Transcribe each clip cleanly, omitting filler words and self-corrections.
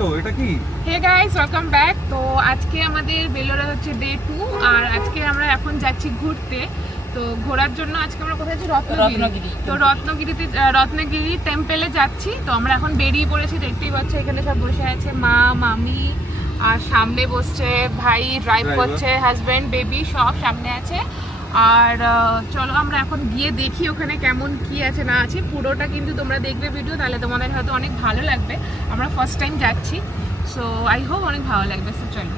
তো এটা কি? Hey guys, welcome back. তো আজকে আমাদের বেলোরে হচ্ছে ডে 2 আর আজকে আমরা এখন যাচ্ছি ঘুরতে। তো ঘোরার জন্য আজকে আমরা কোথায় যাচ্ছি? রত্নগিরি। তো রত্নগিরি টেম্পলে যাচ্ছি। তো আমরা এখন বেরিয়ে পড়েছি, দেখতেই পাচ্ছ এখানে সব বসে আছে মা, মামি, আর সামনে বসছে ভাই, ড্রাইভ করছে, হাজব্যান্ড, বেবি সব সামনে আছে। আর চলো আমরা এখন গিয়ে দেখি ওখানে কেমন কি আছে না আছে। পুরোটা কিন্তু তোমরা দেখবে ভিডিও, তাহলে তোমাদের হয়তো অনেক ভালো লাগবে। আমরা ফার্স্ট টাইম যাচ্ছি, সো আই হোপ অনেক ভালো লাগবে। সো চলো।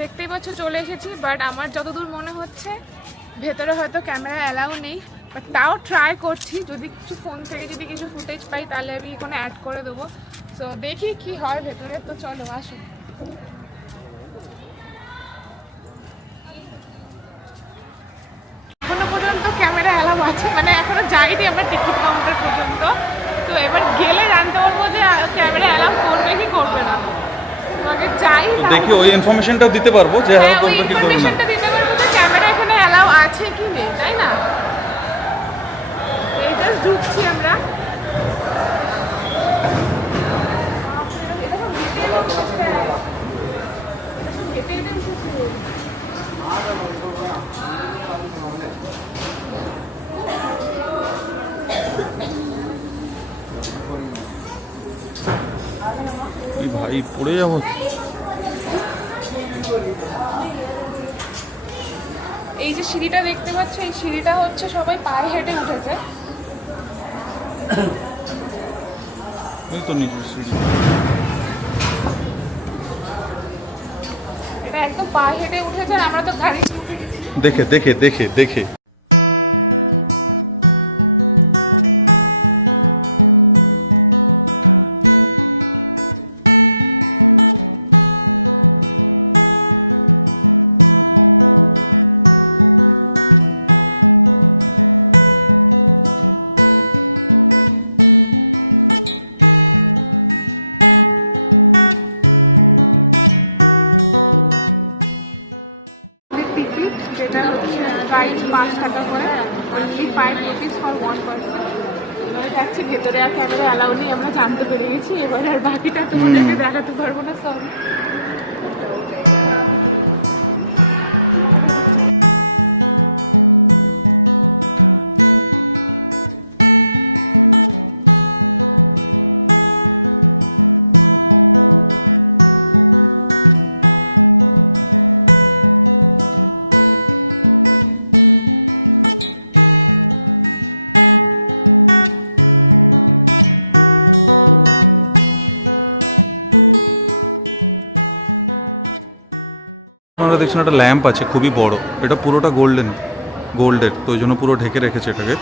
দেখতেই পাচ্ছ চলে এসেছি, বাট আমার যতদূর মনে হচ্ছে ভেতরে হয়তো ক্যামেরা অ্যালাউ নেই, বাট তাও ট্রাই করছি। যদি কিছু ফোন থেকে যদি কিছু ফুটেজ পাই তাহলে আমি এখানে অ্যাড করে দেবো। সো দেখি কি হয় ভেতরে। তো চলো আসো। এখনো পর্যন্ত ক্যামেরা অ্যালাউ আছে, মানে এখনো যাইনি আমরা টিকিট কাউন্টার পর্যন্ত। তো এবার গেলে জানতে পারবো যে ক্যামেরা অ্যালাউ করবে কি করবে না। আগে যাই, দেখি ওই ইনফরমেশনটাও দিতে পারবো যে অ্যালাউ করবে কি করবে না। ক্যামেরা এখানে অ্যালাউ আছে কি নেই, তাই না? এই জাস্ট ঢুকছি আমরা। ভাই পড়ে যাবো। এই যে সিঁড়িটা দেখতে পাচ্ছ, এই সিঁড়িটা হচ্ছে সবাই পায়ে হেঁটে উঠেছে। এই তো নিচে সিঁড়ি। এটা একদম পায়ে হেঁটে উঠেছে, আর আমরা তো গাড়ি দেখে দেখে দেখে দেখে টিকিট, যেটা হচ্ছে প্রাইস 5 টাকা করে, অনলি 5 রুপিস ফর 1 পার্সন। এবারে যাচ্ছি ভেতরে, আর ক্যামেরা অ্যালাউ নেই আমরা জানতে পেরে গেছি। এবার আর বাকিটা তোমাদেরকে দেখাতে পারবো না, সরি। আপনারা দেখছেন একটা ল্যাম্প আছে খুবই বড়, এটা পুরোটা গোল্ডের, তো ওই জন্য পুরো ঢেকে রেখেছে এটাকে।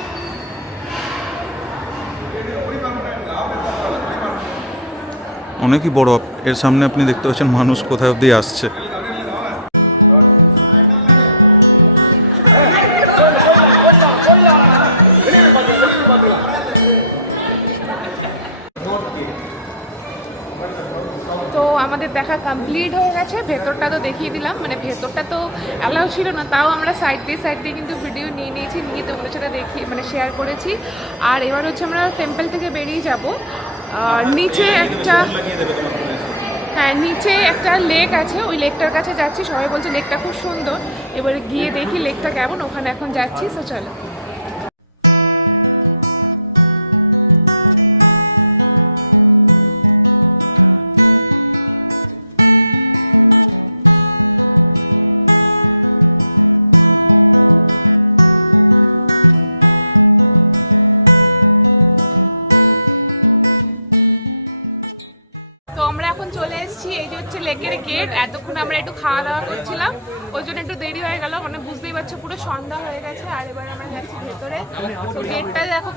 অনেকই বড়। এর সামনে আপনি দেখতে পাচ্ছেন মানুষ কোথায় অবধি আসছে। তো আমাদের দেখা কমপ্লিট হয়ে গেছে। ভেতরটা তো দেখিয়ে দিলাম, মানে ভেতরটা তো অ্যালাউ ছিল না, তাও আমরা সাইড দিয়ে কিন্তু ভিডিও নিয়ে নিয়েছি, নিয়ে তোমাদের সাথে দেখি মানে শেয়ার করেছি। আর এবার হচ্ছে আমরা টেম্পল থেকে বেরিয়ে যাব। নিচে একটা হ্যাঁ নিচে একটা লেক আছে, ওই লেকটার কাছে যাচ্ছি। সবাই বলছে লেকটা খুব সুন্দর, এবারে গিয়ে দেখি লেকটা কেমন, ওখানে এখন যাচ্ছি। তো চলো।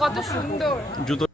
কত সুন্দর। জুতো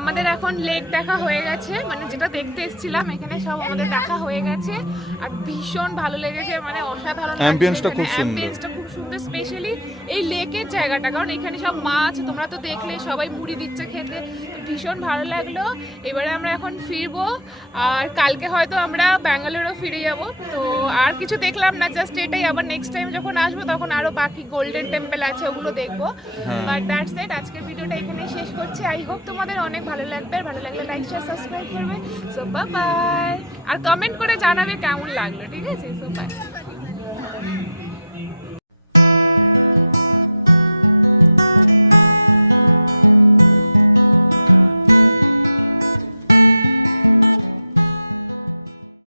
আমাদের এখন লেক দেখা হয়ে গেছে, মানে যেটা দেখতে এসেছিলাম এখানে সব আমাদের দেখা হয়ে গেছে আর ভীষণ ভালো লেগেছে, মানে অসাধারণ। অ্যাম্বিয়েন্সটা খুব সুন্দর, অ্যাম্বিয়েন্সটা খুব সুন্দর, স্পেশালি এই লেকের জায়গাটা, কারণ এখানে সব মাছ তোমরা তো দেখলে, সবাই মুড়ি দিচ্ছে খেতে, ভীষণ ভালো লাগলো। এবারে আমরা এখন ফিরবো আর কালকে হয়তো আমরা ব্যাঙ্গালোরও ফিরে যাব। তো আর কিছু দেখলাম না, জাস্ট এটাই। আবার নেক্সট টাইম যখন আসবো তখন আরো বাকি গোল্ডেন টেম্পল আছে ওগুলো দেখবো। বাট দ্যাটস ইট, আজকের ভিডিওটা এখানে শেষ করছি। আই হোপ তোমাদের অনেক ভালো লাগবে, আর ভালো লাগলে লাইক শেয়ার সাবস্ক্রাইব করবে। সো বাই বাই, আর কমেন্ট করে জানাবে কেমন লাগলো, ঠিক আছে? So by.